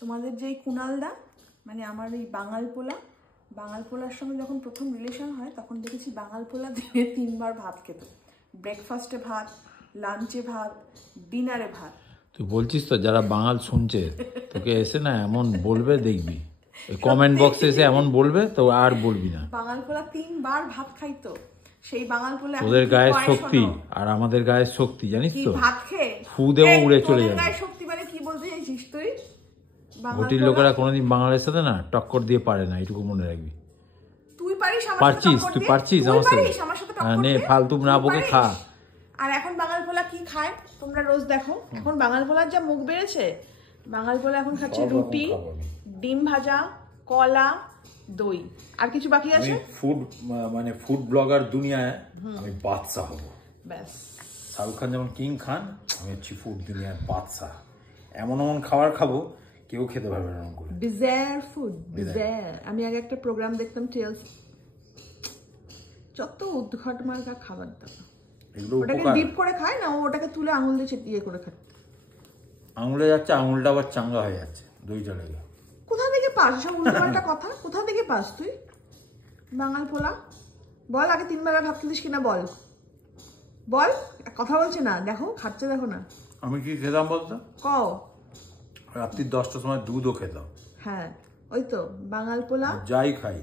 তোমাদের যেই কুণালদা মানে আমার এই বাঙাল পোলার সঙ্গে যখন প্রথম রিলেশন হয় তখন দেখেছি বাঙাল পোলা দিনে 3 বার ভাত খেত। ব্রেকফাস্টে ভাত, লাঞ্চে ভাত, ডিনারে ভাত। তুই বলছিস তো যারা বাঙাল শুনছে তোকে এসে না এমন বলবে, দেখবি কমেন্ট বক্সে এসে এমন বলবে তো আর বলবি না। বাঙাল পোলা 3 বার ভাত খাইতো। সেই বাঙাল পোলা তোদের গায়ে শক্তি আর আমাদের গায়ে শক্তি জানিস তো, ভাত খেয়ে ফু দেবো উড়ে চলে যাবে। গায়ে শক্তি মানে কি বলতে চাইছিস তুই? ঘটির লোকেরা কোনোদিন বাঙালির সাথে না টক্কর দিয়ে পারে না, এটুকু মনে রাখবি। তুই পারিস তুই পারছিস আমার সাথে নে ফালতু না বকে খা। আর এখন বাঙাল পোলা কি খায় তোমরা রোজ দেখো, এখন বাঙাল পোলার যা মুখ বেড়েছে, বাঙাল পোলা এখন খাচ্ছে রুটি, ডিম ভাজা, কলা, দই। আর কিছু বাকি আছে? ফুড মানে ফুড ব্লগার দুনিয়ায় আমি বাদশা হব ব্যাস। শাহরুখ খান যেমন কিং খান, আমি হচ্ছি ফুড দুনিয়ার বাদশা। এমন এমন খাবার খাবো কেউ খেতে পারবে না। Bizarre food, bizarre. আমি আগে একটা প্রোগ্রাম দেখতাম টেলস, যত উদ্ঘাট মার্কা খাবার দাবার। ওটাকে ডিপ করে খায় না, ওটাকে তুলে আঙুল দিয়ে চেপিয়ে করে খায়। আঙুলে যাচ্ছে, আঙুলটা আবার চাঙ্গা হয়ে যাচ্ছে দইটা লেগে। কোথা থেকে পাস সব উল্টোপাল্টা কথা? কোথা থেকে পাস তুই? বাঙাল পোলা বল, আগে 3 বেলা ভাত খেতিস কিনা বল, বল। কথা বলছে না, দেখো খাচ্ছে, দেখো না। আমি কি খেতাম বলতো? কও। রাত্রি 10টার সময় দুধও খেতাম। হ্যাঁ ওই তো বাঙাল পোলা যাই খাই